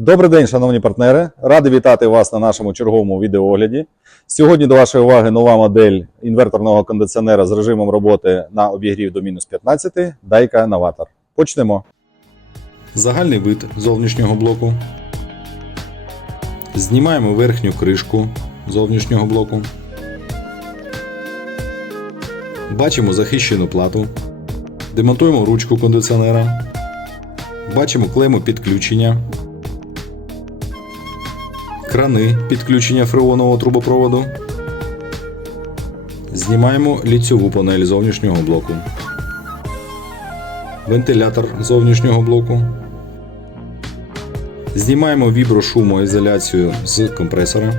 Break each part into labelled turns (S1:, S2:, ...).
S1: Добрий день, шановні партнери. Радий вітати вас на нашому черговому відеоогляді. Сьогодні до вашої уваги нова модель інверторного кондиціонера з режимом роботи на обігрів до мінус 15 Дайка Новатор. Почнемо. Загальний вид зовнішнього блоку. Знімаємо верхню кришку зовнішнього блоку. Бачимо захищену плату. Демонтуємо ручку кондиціонера. Бачимо клему підключення. Крани підключення фреонового трубопроводу. Знімаємо ліцьову панель зовнішнього блоку. Вентилятор зовнішнього блоку. Знімаємо віброшумоізоляцію з компресора.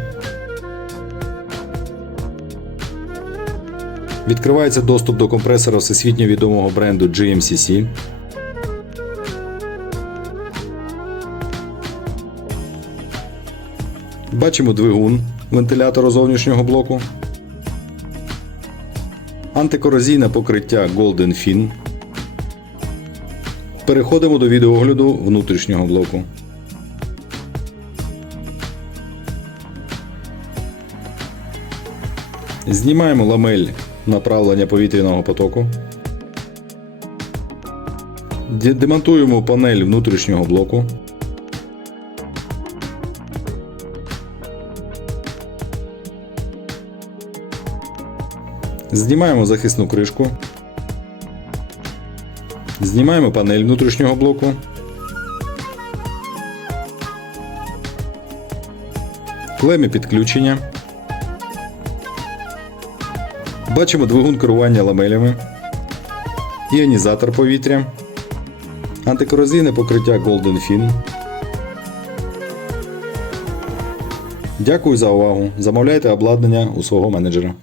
S1: Відкривається доступ до компресора всесвітньо відомого бренду GMCC. Бачимо двигун вентилятора зовнішнього блоку. Антикорозійне покриття Golden Fin. Переходимо до відеогляду внутрішнього блоку. Знімаємо ламель направлення повітряного потоку. Демонтуємо панель внутрішнього блоку. Знімаємо захисну кришку. Знімаємо панель внутрішнього блоку. Клеми підключення. Бачимо двигун керування ламелями. Іонізатор повітря. Антикорозійне покриття Golden Fin. Дякую за увагу. Замовляйте обладнання у свого менеджера.